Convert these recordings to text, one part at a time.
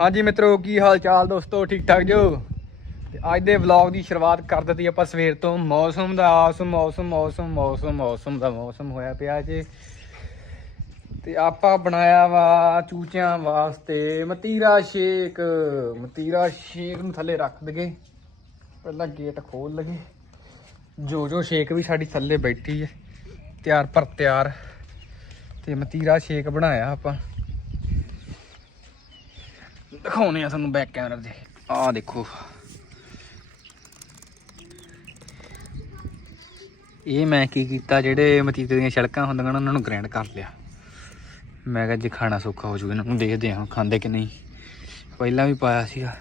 ਹਾਂਜੀ ਮਿੱਤਰੋ, ਕੀ ਹਾਲ ਚਾਲ ਦੋਸਤੋ? ਠੀਕ ਠਾਕ ਜੋ? ਤੇ ਅੱਜ ਦੇ ਵਲੌਗ ਦੀ ਸ਼ੁਰੂਆਤ ਕਰ ਦਿੱਤੀ ਆਪਾਂ ਸਵੇਰ ਤੋਂ। ਮੌਸਮ ਦਾ ਆਸਮ ਮੌਸਮ ਮੌਸਮ ਮੌਸਮ ਮੌਸਮ ਦਾ ਮੌਸਮ ਹੋਇਆ ਪਿਆ ਜੇ ਤੇ ਆਪਾਂ ਬਣਾਇਆ ਵਾ ਚੂਚਿਆਂ ਵਾਸਤੇ ਮਤੀਰਾ ਸ਼ੇਕ। ਮਤੀਰਾ ਸ਼ੇਕ ਨੂੰ ਥੱਲੇ ਰੱਖ ਦਗੇ ਪਹਿਲਾਂ ਗੇਟ ਖੋਲ ਲਗੇ ਜੋ ਜੋ ਸ਼ੇਕ ਵੀ ਸਾਡੀ ਥੱਲੇ ਬੈਠੀ ਹੈ ਤਿਆਰ ਪਰ ਤਿਆਰ। ਤੇ ਮਤੀਰਾ ਸ਼ੇਕ ਬਣਾਇਆ ਆਪਾਂ। ਦਿਖਾਉਨੇ ਆ ਤੁਹਾਨੂੰ ਬੈਕ ਕੈਮਰਾ ਤੇ। ਆ ਦੇਖੋ। ਇਹ ਮੈਂ ਕੀ ਕੀਤਾ, ਜਿਹੜੇ ਮਤੀਰੇ ਦੀਆਂ ਛਲਕਾਂ ਹੁੰਦੀਆਂ ਨੇ, ਉਹਨਾਂ ਨੂੰ ਗ੍ਰੈਂਡ ਕਰ ਲਿਆ। ਮੈਂ ਕਿਹਾ ਜੇ ਖਾਣਾ ਸੌਖਾ ਹੋ ਜੂਗਾ ਇਹਨਾਂ ਨੂੰ ਦੇਖਦੇ ਹਾਂ ਖਾਂਦੇ ਕਿ ਨਹੀਂ। ਪਹਿਲਾਂ ਵੀ ਪਾਇਆ ਸੀਗਾ।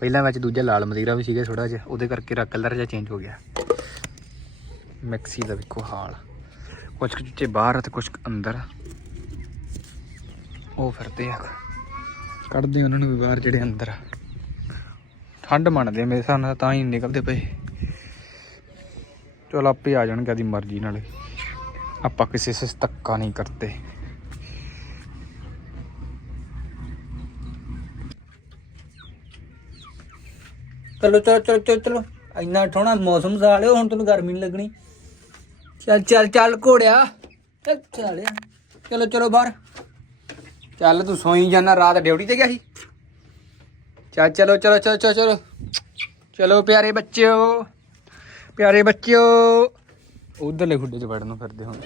ਪਹਿਲਾਂ ਵਿੱਚ ਦੂਜਾ ਲਾਲ ਮਤੀਰਾ ਵੀ ਸੀਗਾ ਥੋੜਾ ਜਿਹਾ, ਉਹਦੇ ਕਰਕੇ ਰਾ ਕਲਰ ਜਿਹਾ ਚੇਂਜ ਹੋ ਗਿਆ। ਮਿਕਸੀ ਦਾ ਵੇਖੋ ਹਾਲ। ਕੁਝ ਕੁ ਚੁੱਚੇ ਬਾਹਰ ਆ ਤੇ ਕੁਝ ਕੁ ਅੰਦਰ। ਉਹ ਫਿਰਦੇ ਆ। ਕੱਢਦੇ ਉਹਨਾਂ ਨੂੰ ਵੀ ਬਾਹਰ ਜਿਹੜੇ ਅੰਦਰ। ਆ ਠੰਡ ਮੰਨਦੇ ਆ ਮੇਰੇ ਹਿਸਾਬ ਨਾਲ ਤਾਂ ਹੀ ਨੀ ਨਿਕਲਦੇ ਪਏ। ਚਲ ਆਪੇ ਆ ਜਾਣਗੇ, ਆਦੀ ਮਰਜ਼ੀ ਨਾਲ। ਆਪਾਂ ਕਿਸੇ ਸੇ ਧੱਕਾ ਨਹੀਂ ਕਰਤੇ ਚਲੋ ਚਲੋ ਚਲੋ ਚਲੋ ਚਲੋ। ਇੰਨਾ ਠੋਣਾ, ਮੌਸਮ ਸਾਲਿਓ ਹੁਣ ਤੈਨੂੰ ਗਰਮੀ ਨਹੀਂ ਲੱਗਣੀ। ਚੱਲ ਚੱਲ ਚੱਲ ਘੋੜਿਆ। ਚੱਲ ਚੱਲਿਆ ਚਲੋ ਚਲੋ, ਬਾਹਰ। ਚੱਲ ਤੂੰ ਸੋਈ ਜਾਣਾ ਰਾਤ ਡਿਊਟੀ ਤੇ ਗਿਆ ਸੀ? ਚੱਲ ਚਲੋ ਚਲੋ ਚਲੋ ਚਲੋ ਚਲੋ। ਚਲੋ ਪਿਆਰੇ ਬੱਚਿਓ ਪਿਆਰੇ ਬੱਚਿਓ। ਉਧਰਲੇ ਖੁੱਡੇ 'ਚ ਵੜਨ ਨੂੰ ਫਿਰਦੇ ਹੁਣ।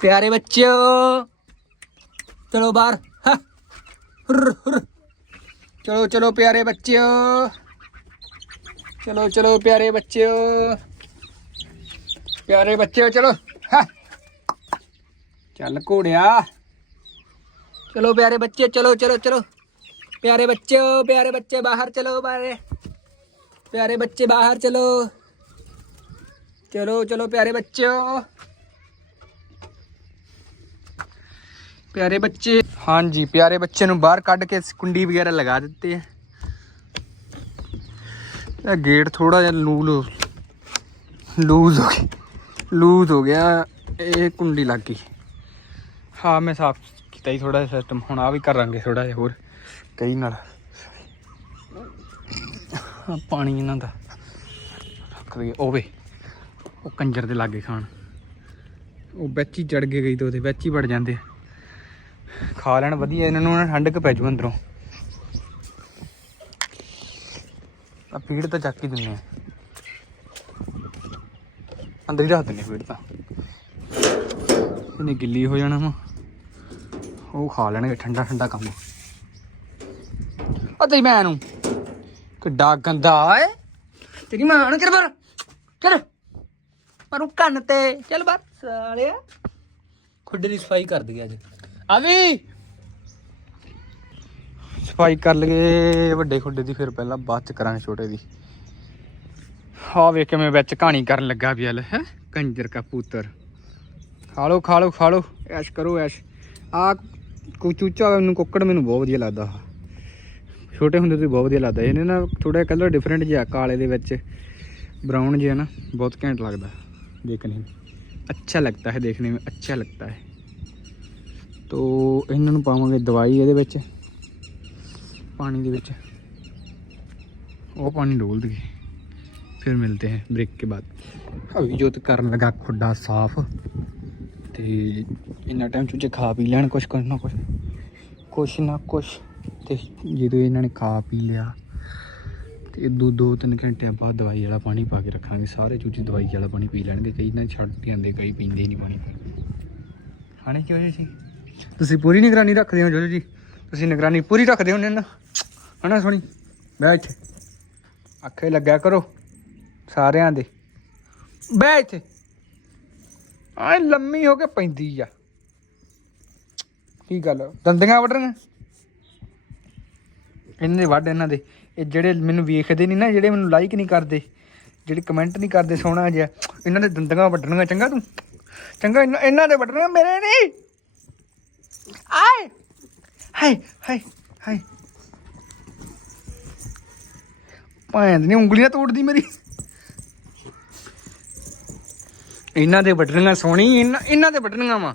ਪਿਆਰੇ ਬੱਚਿਓ, ਚਲੋ ਬਾਹਰ। ਚਲੋ ਚਲੋ ਪਿਆਰੇ ਬੱਚਿਓ। ਚਲੋ ਚਲੋ ਪਿਆਰੇ ਬੱਚਿਓ। ਪਿਆਰੇ ਬੱਚਿਓ, ਚਲੋ। ਹਾਂ। ਚੱਲ ਘੋੜਿਆ। ਚਲੋ ਪਿਆਰੇ ਬੱਚੇ, ਚਲੋ ਚਲੋ ਚਲੋ। ਪਿਆਰੇ ਬੱਚਿਓ, ਪਿਆਰੇ ਬੱਚੇ, ਬਾਹਰ ਚਲੋ ਪਿਆਰੇ ਪਿਆਰੇ ਬੱਚੇ, ਬਾਹਰ ਚਲੋ। ਚਲੋ ਚਲੋ ਪਿਆਰੇ ਬੱਚਿਓ। ਪਿਆਰੇ ਬੱਚੇ, ਹਾਂਜੀ, ਪਿਆਰੇ ਬੱਚੇ ਨੂੰ ਬਾਹਰ ਕੱਢ ਕੇ ਕੁੰਡੀ ਵਗੈਰਾ ਲਗਾ ਦਿੱਤੇ ਹੈ। ਇਹ ਗੇਟ ਥੋੜਾ ਜਿਹਾ ਲੂਲ, ਲੂਜ਼ ਹੋ ਗਿਆ ਲੂਜ਼ ਹੋ ਗਿਆ ਇਹ ਕੁੰਡੀ ਲੱਗ ਗਈ। ਹਾਂ ਮੈਂ ਸਾਫ਼ ਕੀਤਾ ਹੀ ਥੋੜਾ ਜਿਹਾ ਸਿਸਟਮ ਹੁਣ ਆ ਵੀ ਕਰਾਂਗੇ ਥੋੜਾ ਜਿਹਾ ਹੋਰ। ਕਈ ਨਾਲ। ਪਾਣੀ ਇਹਨਾਂ ਦਾ। ਰੱਖ ਦਈਏ ਓਵੇ ਉਹ ਕੰਜਰ ਦੇ ਲਾਗੇ ਖਾਣ। ਉਹ ਵਿੱਚ ਹੀ ਚੜ ਕੇ ਗਈ ਤੇ ਉਹਦੇ ਵਿੱਚ ਹੀ ਵੜ ਜਾਂਦੇ ਖਾ ਲੈਣ ਵਧੀਆ ਇਹਨਾਂ ਨੂੰ ਨਾ ਠੰਡਕ ਪੈ ਜੂ ਅੰਦਰੋਂ। ਆ ਪੀੜ ਤਾਂ ਚੱਕ ਹੀ ਦਿੰਨੇ ਆ। ਅੰਦਰ ਹੀ ਰੱਖ ਦਿੰਨੇ ਪੀੜ ਤਾਂ। ਇਹਨੇ ਗਿੱਲੀ ਹੋ ਜਾਣਾ ਵਾ। ਉਹ ਖਾ ਲੈਣਗੇ, ਠੰਡਾ ਠੰਡਾ ਕੰਮ। ਆ ਤੇਰੀ ਮੈਂ ਨੂੰ। ਕਿੱਡਾ ਗੰਦਾ ਏ। ਤੇਰੀ ਮਾਂ ਨੂੰ ਕਰ ਬਾਹਰ ਚਲ। ਮਰੂ ਕੰਨ ਤੇ। ਚੱਲ ਬਾਹਰ। ਸਾਲਿਆ। ਖੁੱਡੇ ਦੀ ਸਫ਼ਾਈ ਕਰ ਦਈਏ ਅੱਜ। ਆਵੀ ਸਫ਼ਾਈ ਕਰ ਲਈਏ ਵੱਡੇ ਖੁੱਡੇ ਦੀ, ਫਿਰ ਪਹਿਲਾਂ ਬਾਅਦ ਚ ਕਰਾਂਗੇ ਛੋਟੇ ਦੀ। ਹਾਂ ਵੇਖ ਕਿਵੇਂ ਵਿੱਚ ਕਹਾਣੀ ਕਰਨ ਲੱਗਾ ਵੀ ਹਲ ਹੈ ਕੰਜਰ ਕਾ ਪੁੱਤਰ ਖਾ ਲੋ ਖਾ ਲੋ ਖਾ ਲੋ ਐਸ਼ ਕਰੋ ਐਸ਼ ਆ ਕੋ ਚੂਚਾ ਮੈਨੂੰ ਕੁੱਕੜ ਮੈਨੂੰ ਬਹੁਤ ਵਧੀਆ ਲੱਗਦਾ ਆਹ। ਛੋਟੇ ਹੁੰਦੇ ਤੋਂ ਹੀ ਬਹੁਤ ਵਧੀਆ ਲੱਗਦਾ ਇਹਨੇ ਨਾ ਥੋੜਾ ਕਲਰ ਡਿਫਰੈਂਟ ਜਿਹਾ ਕਾਲੇ ਦੇ ਵਿੱਚ ब्राउन ਜਿਹਾ ਨਾ ਬਹੁਤ ਘੈਂਟ ਲੱਗਦਾ ਦੇਖਣੇ में अच्छा लगता है देखने में अच्छा लगता है ਤੋ ਇਹਨਾਂ ਨੂੰ ਪਾਵਾਂਗੇ ਦਵਾਈ ਇਹਦੇ ਵਿੱਚ ਪਾਣੀ ਦੇ ਵਿੱਚ ਉਹ ਪਾਣੀ ਡੋਲ ਦਈਏ ਫਿਰ ਮਿਲਤੇ हैं ब्रेक के बाद ਅਭੀ ਜੋਤ ਕਰਨ ਲਗਾ ਖੁੱਡਾ ਸਾਫ ਤੇ ਇੰਨਾ ਟਾਈਮ ਚੂਚੇ ਖਾ ਪੀ ਲੈਣ ਕੁਛ ਕੁਛ ਨਾ ਕੁਛ ਕੁਛ ਨਾ ਕੁਛ ਤੇ ਜਦੋਂ ਇਹਨਾਂ ਨੇ ਖਾ ਪੀ ਲਿਆ ਤੇ ਦੋ ਦੋ ਤਿੰਨ ਘੰਟਿਆਂ ਬਾਅਦ ਦਵਾਈ ਵਾਲਾ ਪਾਣੀ ਪਾ ਕੇ ਰੱਖਾਂਗੇ ਸਾਰੇ ਚੂਚੇ ਦਵਾਈ ਵਾਲਾ ਪਾਣੀ ਪੀ ਲੈਣਗੇ ਕਈ ਨਾ ਛੱਡ ਜਾਂਦੇ ਕਈ ਪੀਂਦੇ ਹੀ ਨਹੀਂ ਪਾਣੀ ਖਾਣੇ ਕੀ ਵਜ੍ਹਾ ਸੀ ਤੁਸੀਂ ਪੂਰੀ ਨਿਗਰਾਨੀ ਰੱਖਦੇ ਹੋ ਜੋਜੋ ਜੀ ਤੁਸੀਂ ਨਿਗਰਾਨੀ ਪੂਰੀ ਰੱਖਦੇ ਹੋ ਨਾ ਹਨਾ ਸੋਣੀ ਬੈਠ ਅੱਖੇ ਲੱਗਿਆ ਕਰੋ ਸਾਰਿਆਂ ਦੇ। ਬੈਠ ਆਏ ਲੰਮੀ ਹੋ ਕੇ ਪੈਂਦੀ ਆ। ਕੀ ਗੱਲ ਦੰਦੀਆਂ ਵੱਢਣੀਆਂ? ਇਹਨਾਂ ਦੇ ਵੱਢ ਇਹਨਾਂ ਦੇ। ਇਹ ਜਿਹੜੇ ਮੈਨੂੰ ਵੇਖਦੇ ਨਹੀਂ ਨਾ, ਜਿਹੜੇ ਮੈਨੂੰ ਲਾਈਕ ਨਹੀਂ ਕਰਦੇ, ਜਿਹੜੇ ਕਮੈਂਟ ਨਹੀਂ ਕਰਦੇ ਸੋਹਣਾ ਜਿਹਾ, ਇਹਨਾਂ ਦੇ ਦੰਦੀਆਂ ਵੱਢਣੀਆਂ ਚੰਗਾ ਤੂੰ? ਚੰਗਾ, ਇਹਨਾਂ- ਇਹਨਾਂ ਦੇ ਵੱਢਣੀਆਂ ਮੇਰੇ ਨਹੀਂ ਆਏ! ਹਾਏ ਹਾਏ ਹਾਏ। ਭਾਂਦ ਨੇ ਉਂਗਲੀਆਂ ਤੋੜਦੀ ਮੇਰੀ। ਇਹਨਾਂ ਦੇ ਬਟਨਾਂ ਸੋਹਣੀ ਇਹਨਾਂ ਇਹਨਾਂ ਦੇ ਬਟਨਾਂ ਵਾ।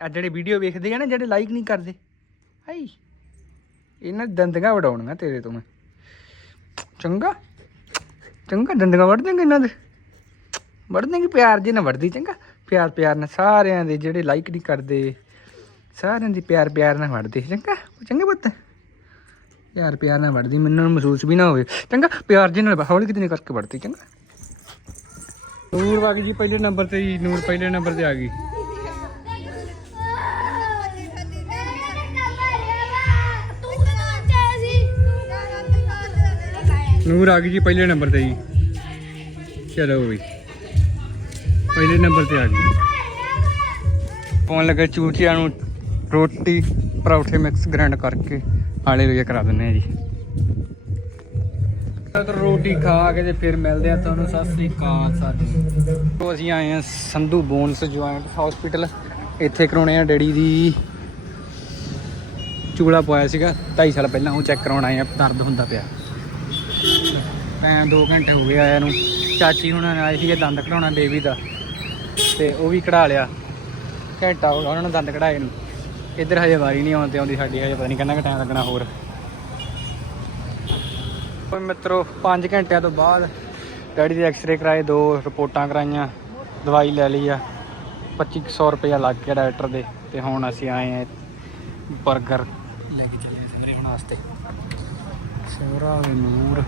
ਆ ਜਿਹੜੇ ਵੀਡੀਓ ਵੇਖਦੇ ਆ ਨਾ, ਜਿਹੜੇ ਲਾਈਕ ਨਹੀਂ ਕਰਦੇ। ਹਾਈ ਇਹਨਾਂ ਦੀਆਂ ਦੰਦਗਾ ਵਡਾਉਣੀਆਂ ਤੇਰੇ ਤੋਂ ਮੈਂ। ਚੰਗਾ ਚੰਗਾ, ਦੰਦਗਾ ਵੜ ਦੇਂਗੇ ਇਹਨਾਂ ਦੇ। ਵੜ ਦੇਂਗੇ ਪਿਆਰ ਜੇ ਨਾਲ ਵੜਦੀ ਚੰਗਾ। ਪਿਆਰ ਪਿਆਰ ਨਾਲ ਸਾਰਿਆਂ ਦੇ ਜਿਹੜੇ ਲਾਈਕ ਨਹੀਂ ਕਰਦੇ, ਸਾਰਿਆਂ ਦੀ ਪਿਆਰ ਪਿਆਰ ਨਾਲ ਵੜਦੇ ਚੰਗਾ। ਚੰਗੇ ਪੁੱਤ। ਪਿਆਰ ਪਿਆਰ ਨਾਲ ਵੜਦੀ ਮੈਨੂੰ ਮਹਿਸੂਸ ਵੀ ਨਾ ਹੋਵੇ। ਚੰਗਾ, ਪਿਆਰ ਜੇ ਨਾਲ ਹੌਲੀ ਕਿਤੇ ਕਰਕੇ ਵੜਦੀ ਚੰਗਾ। ਨੂਰ ਵਗ ਜੀ ਪਹਿਲੇ ਨੰਬਰ ਤੇ ਜੀ, ਨੂਰ ਪਹਿਲੇ ਨੰਬਰ ਤੇ ਆ ਗਈ। ਨੂਰ ਆ ਗਈ ਜੀ, ਪਹਿਲੇ ਨੰਬਰ ਤੇ ਜੀ। ਚਲੋ ਵੀ। ਪਹਿਲੇ ਨੰਬਰ ਤੇ ਆ ਗਈ। ਪਾਉਣ ਲੱਗੇ ਚੂਚਿਆਂ ਨੂੰ ਰੋਟੀ, ਪਰੌਠੇ ਮਿਕਸ ਗ੍ਰਾਈਂਡ ਕਰਕੇ ਆਲੇ ਲਈਏ ਕਰਾ ਦਿੰਨੇ ਆ ਜੀ। ਤਾਂ ਰੋਟੀ ਖਾ ਕੇ ਤੇ ਫਿਰ ਮਿਲਦੇ ਆ ਤੁਹਾਨੂੰ। ਸਤਿ ਸ੍ਰੀ ਅਕਾਲ ਸਾਡੇ। ਤੋਂ ਅਸੀਂ ਆਏ ਆ ਸੰਧੂ ਬੋਨਸ ਜੁਆਇੰਟ ਹਸਪੀਟਲ ਇੱਥੇ ਕਰਾਉਣੇ ਆ ਡੈਡੀ ਦੀ ਚੂਲਾ ਪਵਾਇਆ ਸੀਗਾ। 2.5 ਸਾਲ ਪਹਿਲਾਂ ਉਹ ਚੈੱਕ ਕਰਾਉਣ ਆਏ ਆ, ਦਰਦ ਹੁੰਦਾ ਪਿਆ। ਟਾਈਮ 2 ਘੰਟੇ ਹੋ ਗਏ ਆਇਆ ਨੂੰ। ਚਾਚੀ ਹੁਣ ਆਏ ਸੀਗੇ ਦੰਦ ਕਢਾਉਣਾ ਬੇਬੀ ਦਾ। ਤੇ ਉਹ ਵੀ ਕਢਾ ਲਿਆ। ਘੰਟਾ ਹੋ ਗਿਆ ਉਹਨਾਂ ਨੇ ਦੰਦ ਕਢਾਏ ਨੂੰ। ਇੱਧਰ ਹਜੇ ਵਾਰੀ ਨਹੀਂ ਆਉਂਦੀ ਆਉਂਦੀ ਸਾਡੀ, ਹਜੇ ਪਤਾ ਨਹੀਂ ਕਿੰਨਾ ਕੁ ਟਾਈਮ ਲੱਗਣਾ ਹੋਰ। ਓਏ ਮਿੱਤਰੋ 5 ਘੰਟਿਆਂ ਤੋਂ ਬਾਅਦ ਡੈਡੀ ਦੇ ਐਕਸ-ਰੇ ਕਰਾਏ, ਦੋ ਰਿਪੋਰਟਾਂ ਕਰਾਈਆਂ, ਦਵਾਈ ਲੈ ਲਈ ਆ। 2500 ਰੁਪਇਆ ਲੱਗ ਗਿਆ ਡਾਕਟਰ ਦੇ, ਤੇ ਹੁਣ ਅਸੀਂ ਆਏ ਆ 버ਗਰ ਲੈ ਕੇ ਚੱਲੇ ਸਿਮਰੇ ਹੁਣ ਵਾਸਤੇ। ਸਿਮਰਾ ਦੇ ਨੂਰ।